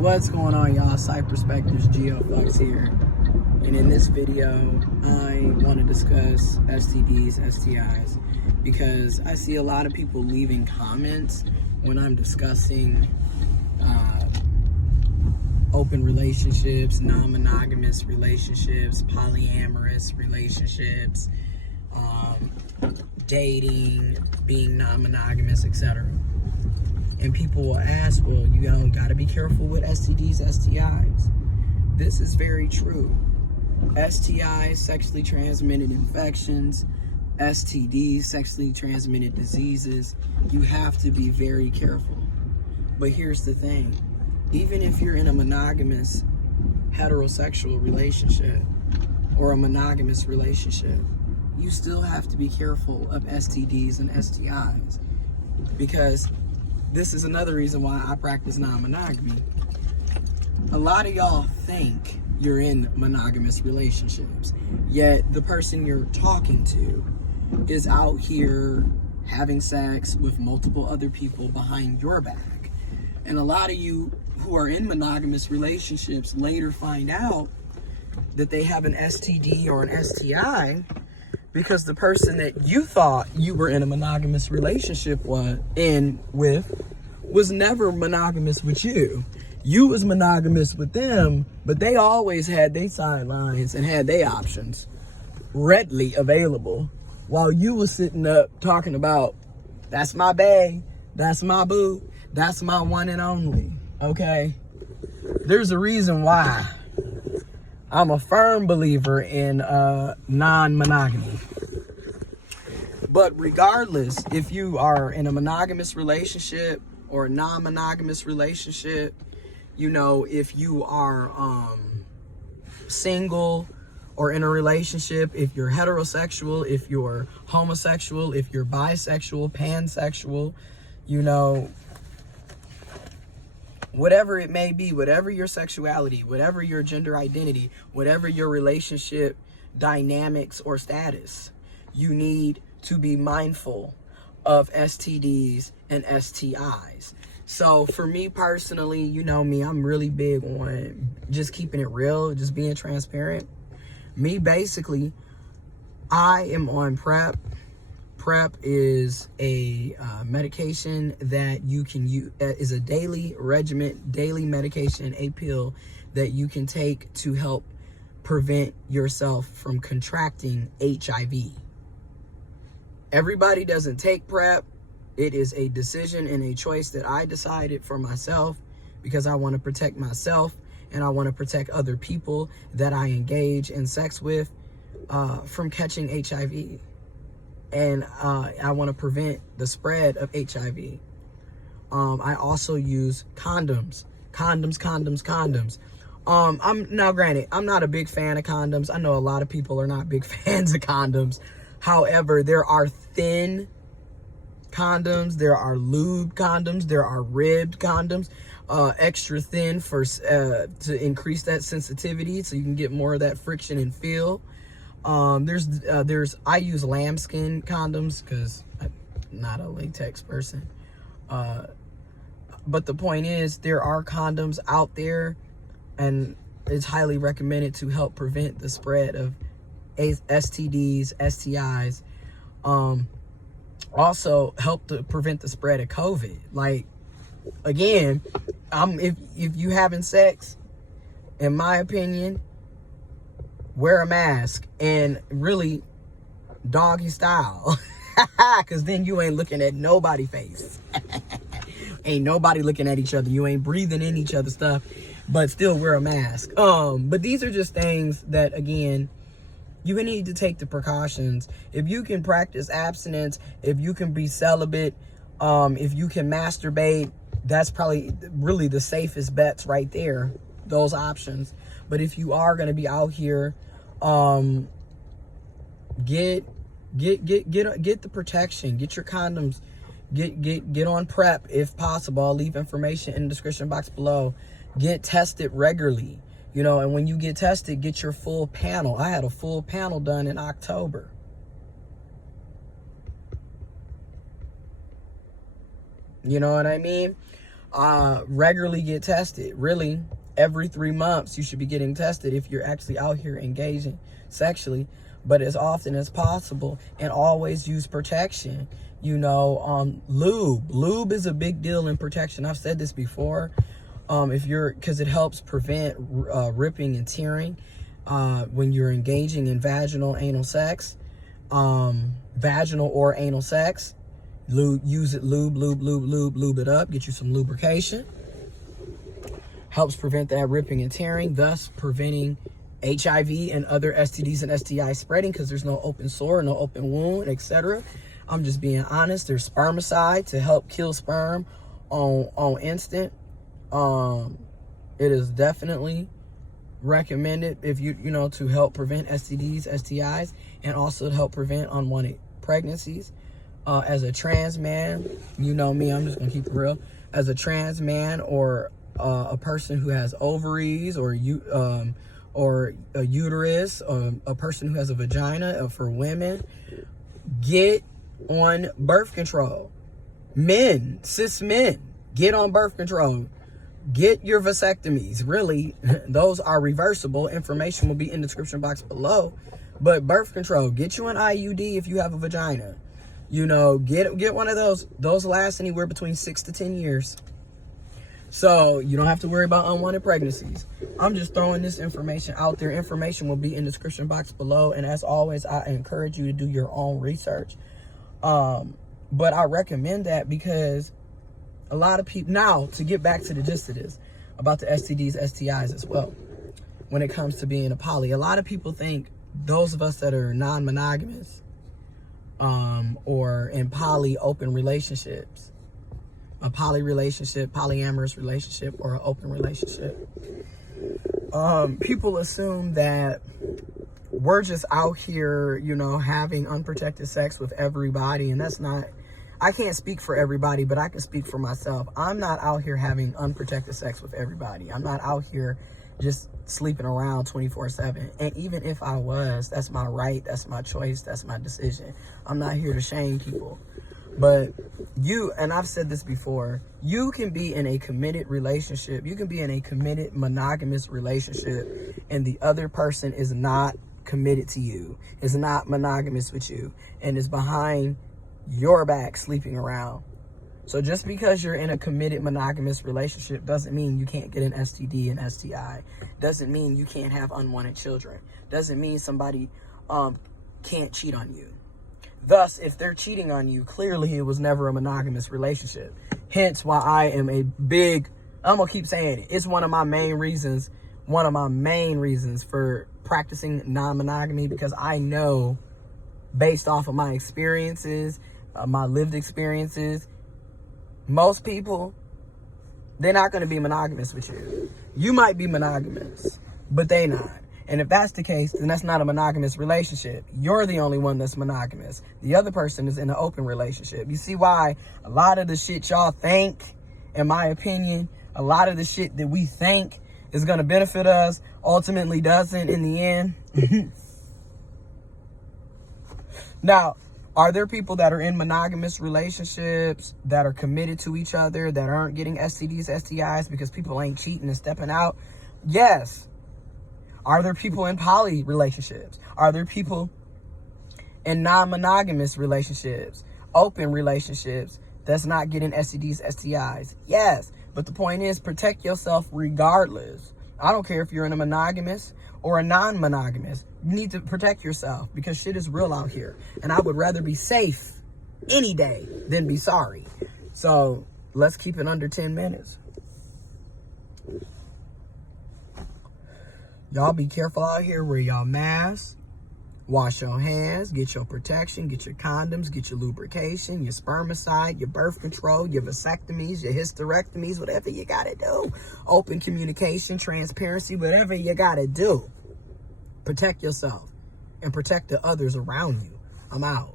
What's going on, y'all? Perspectives, giofvcks here. And in this video, I want to discuss STDs, STIs, because I see a lot of people leaving comments when I'm discussing open relationships, non-monogamous relationships, polyamorous relationships, dating, being non-monogamous, etc. And people will ask, well, you gotta be careful with STDs, STIs. This is very true. STIs, sexually transmitted infections, STDs, sexually transmitted diseases, you have to be very careful. But here's the thing. Even if you're in a monogamous heterosexual relationship or a monogamous relationship, you still have to be careful of STDs and STIs, because this is another reason why I practice non-monogamy. A lot of y'all think you're in monogamous relationships, yet the person you're talking to is out here having sex with multiple other people behind your back. And a lot of you who are in monogamous relationships later find out that they have an STD or an STI because the person that you thought you were in a monogamous relationship with was never monogamous with you. You was monogamous with them, but they always had their sidelines and had their options readily available, while you was sitting up talking about, that's my bae, that's my boo, that's my one and only. Okay? There's a reason why I'm a firm believer in non-monogamy. But regardless, if you are in a monogamous relationship or a non-monogamous relationship, if you are single or in a relationship, if you're heterosexual, if you're homosexual, if you're bisexual, pansexual, whatever it may be, whatever your sexuality, whatever your gender identity, whatever your relationship dynamics or status, you need to be mindful of STDs and STIs. So for me personally, you know me, I'm really big on just keeping it real, just being transparent. Me, basically, I am on PrEP. PrEP is a medication that you can use, is a daily regimen, daily medication, a pill that you can take to help prevent yourself from contracting HIV. Everybody doesn't take PrEP. It is a decision and a choice that I decided for myself because I want to protect myself and I want to protect other people that I engage in sex with from catching HIV. And I want to prevent the spread of HIV. I also use condoms. Now granted, I'm not a big fan of condoms. I know a lot of people are not big fans of condoms. However, there are thin condoms, there are lube condoms, there are ribbed condoms, extra thin for to increase that sensitivity so you can get more of that friction and feel. I use lambskin condoms because I'm not a latex person. But the point is, there are condoms out there, and it's highly recommended to help prevent the spread of STDs, STIs. Also help to prevent the spread of COVID. Like, again, if you having sex, in my opinion, wear a mask and really doggy style, because then you ain't looking at nobody's face. Ain't nobody looking at each other. You ain't breathing in each other's stuff, but still wear a mask. But these are just things that, again, you need to take the precautions. If you can practice abstinence, if you can be celibate, if you can masturbate, that's probably really the safest bets right there, those options. But if you are going to be out here, get the protection, get your condoms, get on PrEP if possible. I'll leave information in the description box below. Get tested regularly. And when you get tested, get your full panel. I had a full panel done in October. You know what I mean? Regularly get tested. Really, every 3 months you should be getting tested if you're actually out here engaging sexually, but as often as possible, and always use protection. You know, lube is a big deal in protection. I've said this before. Because it helps prevent ripping and tearing when you're engaging in vaginal or anal sex. Use it, lube it up, get you some lubrication. Helps prevent that ripping and tearing, thus preventing HIV and other STDs and STIs spreading, because there's no open sore, no open wound, etc. I'm just being honest. There's spermicide to help kill sperm on instant. It is definitely recommended if you know, to help prevent STDs, STIs, and also to help prevent unwanted pregnancies. As a trans man, you know me, I'm just gonna keep it real. As a trans man, or a person who has ovaries, or a uterus, a person who has a vagina, for women, get on birth control. Men, cis men, get on birth control. Get your vasectomies. Really, those are reversible. Information will be in the description box below. But birth control, get you an IUD if you have a vagina. You know, get one of those. Those last anywhere between 6 to 10 years. So you don't have to worry about unwanted pregnancies. I'm just throwing this information out there. Information will be in the description box below. And as always, I encourage you to do your own research. But I recommend that because a lot of people, now to get back to the gist of this, about the STDs, STIs as well, when it comes to being a poly, a lot of people think those of us that are non-monogamous, or in poly open relationships, a poly relationship, polyamorous relationship, or an open relationship, people assume that we're just out here, you know, having unprotected sex with everybody, and that's not. I can't speak for everybody, but I can speak for myself. I'm not out here having unprotected sex with everybody. I'm not out here just sleeping around 24/7. And even if I was, that's my right, that's my choice, that's my decision. I'm not here to shame people. But you, and I've said this before, you can be in a committed relationship. You can be in a committed monogamous relationship, and the other person is not committed to you, is not monogamous with you, and is behind your back sleeping around. So just because you're in a committed monogamous relationship doesn't mean you can't get an STD and STI. Doesn't mean you can't have unwanted children. Doesn't mean somebody can't cheat on you. Thus, if they're cheating on you, clearly it was never a monogamous relationship. Hence why I am I'm gonna keep saying it. It's one of my main reasons for practicing non-monogamy, because I know, based off of my experiences, my lived experiences, most people, they're not going to be monogamous with you. You might be monogamous, but they not. And if that's the case, then that's not a monogamous relationship. You're the only one that's monogamous. The other person is in an open relationship. You see why a lot of the shit y'all think, in my opinion, a lot of the shit that we think is going to benefit us ultimately doesn't in the end. Now, are there people that are in monogamous relationships that are committed to each other that aren't getting STDs, STIs because people ain't cheating and stepping out? Yes. Are there people in poly relationships? Are there people in non-monogamous relationships, open relationships, that's not getting STDs, STIs? Yes. But the point is, protect yourself regardless. I don't care if you're in a monogamous or a non-monogamous. You need to protect yourself, because shit is real out here. And I would rather be safe any day than be sorry. So let's keep it under 10 minutes. Y'all be careful out here. Wear y'all masks. Wash your hands. Get your protection. Get your condoms. Get your lubrication. Your spermicide. Your birth control. Your vasectomies. Your hysterectomies. Whatever you gotta do. Open communication. Transparency. Whatever you gotta do. Protect yourself. And protect the others around you. I'm out.